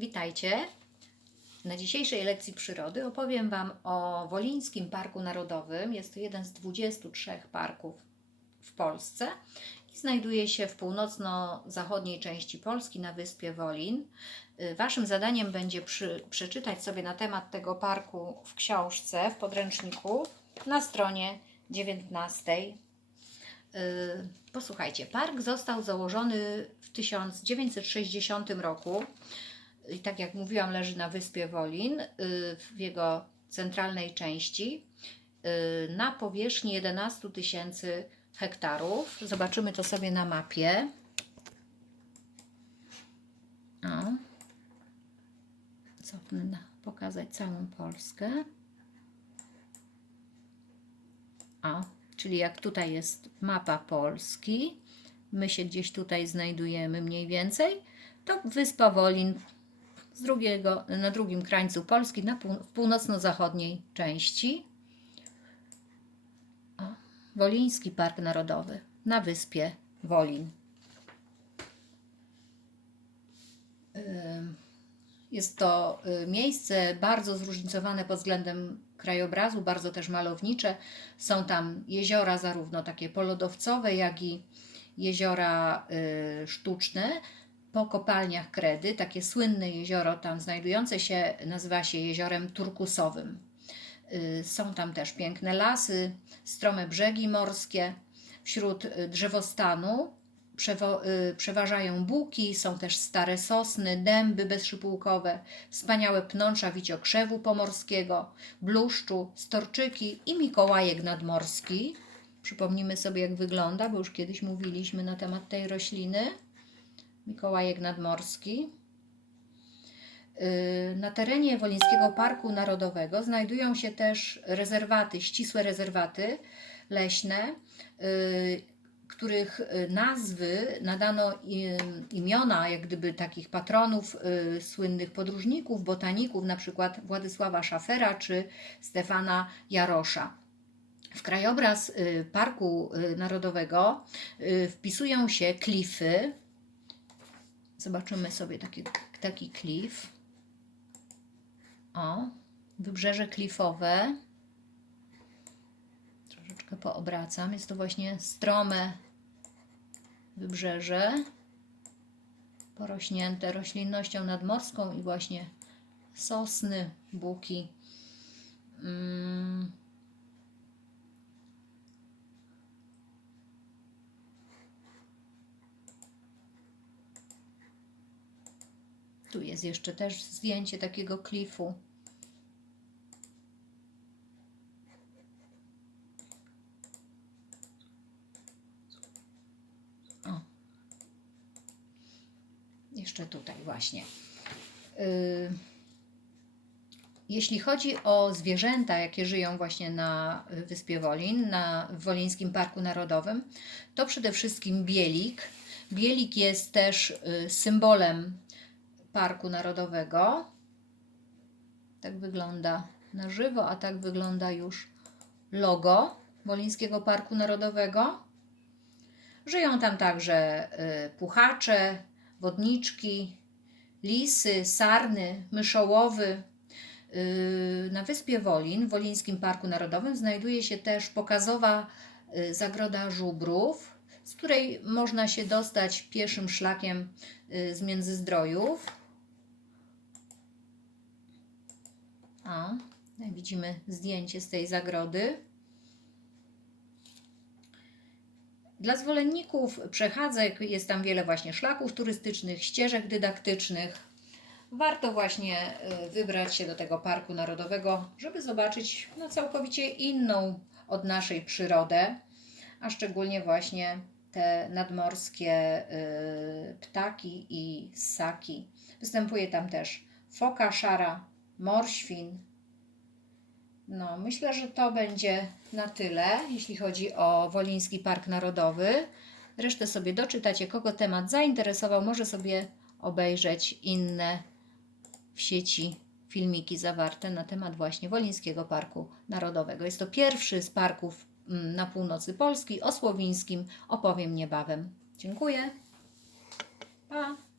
Witajcie. Na dzisiejszej lekcji przyrody opowiem Wam o Wolińskim Parku Narodowym. Jest to jeden z 23 parków w Polsce i znajduje się w północno-zachodniej części Polski na wyspie Wolin. Y, Waszym zadaniem będzie przy, przeczytać sobie na temat tego parku w książce, w podręczniku na stronie 19. Y, Posłuchajcie, park został założony w 1960 roku i tak jak mówiłam, leży na wyspie Wolin y, w jego centralnej części y, na powierzchni 11 tysięcy hektarów. Zobaczymy to sobie na mapie. O. Cofnę pokazać całą Polskę. O, czyli jak tutaj jest mapa Polski, my się gdzieś tutaj znajdujemy mniej więcej, to wyspa Wolin z drugiego, na drugim krańcu Polski, na pół, w północno-zachodniej części. O, Woliński Park Narodowy na wyspie Wolin. Jest to y, miejsce bardzo zróżnicowane pod względem krajobrazu, bardzo też malownicze. Są tam jeziora zarówno takie polodowcowe, jak i jeziora y, sztuczne po kopalniach kredy. Takie słynne jezioro tam znajdujące się nazywa się jeziorem turkusowym. Y, Są tam też piękne lasy, strome brzegi morskie. Wśród y, drzewostanu y, przeważają buki, są też stare sosny, dęby bezszypułkowe, wspaniałe pnącza wiciokrzewu pomorskiego, bluszczu, storczyki i mikołajek nadmorski. Przypomnimy sobie, jak wygląda, bo już kiedyś mówiliśmy na temat tej rośliny. Mikołajek nadmorski. Yy, Na terenie Wolińskiego Parku Narodowego znajdują się też rezerwaty, ścisłe rezerwaty leśne, yy, których y, nazwy nadano im- imiona jak gdyby takich patronów y, słynnych podróżników, botaników, na przykład Władysława Szafera czy Stefana Jarosza. W krajobraz y, Parku y, Narodowego y, wpisują się klify. Zobaczymy sobie taki, taki klif. O, wybrzeże klifowe. Troszeczkę poobracam. Jest to właśnie strome wybrzeże, porośnięte roślinnością nadmorską i właśnie sosny, buki. Mm. Tu jest jeszcze też zdjęcie takiego klifu. O. Jeszcze tutaj właśnie. Y, Jeśli chodzi o zwierzęta, jakie żyją właśnie na Wyspie Wolin, na Wolińskim Parku Narodowym, to przede wszystkim bielik. Bielik jest też y, symbolem Parku Narodowego. Tak wygląda na żywo, a tak wygląda już logo Wolińskiego Parku Narodowego. Żyją tam także y, puchacze, wodniczki, lisy, sarny, myszołowy. Y, Na wyspie Wolin, w Wolińskim Parku Narodowym, znajduje się też pokazowa y, zagroda żubrów, z której można się dostać pieszym szlakiem z Międzyzdrojów. O, tutaj widzimy zdjęcie z tej zagrody. Dla zwolenników przechadzek jest tam wiele właśnie szlaków turystycznych, ścieżek dydaktycznych. Warto właśnie y, wybrać się do tego Parku Narodowego, żeby zobaczyć no, całkowicie inną od naszej przyrodę, a szczególnie właśnie te nadmorskie y, ptaki i ssaki. Występuje tam też foka szara, morświn. No, myślę, że to będzie na tyle, jeśli chodzi o Woliński Park Narodowy. Resztę sobie doczytacie. Kogo temat zainteresował, może sobie obejrzeć inne w sieci filmiki zawarte na temat właśnie Wolińskiego Parku Narodowego. Jest to pierwszy z parków mm, na północy Polski. O Słowińskim opowiem niebawem. Dziękuję. Pa!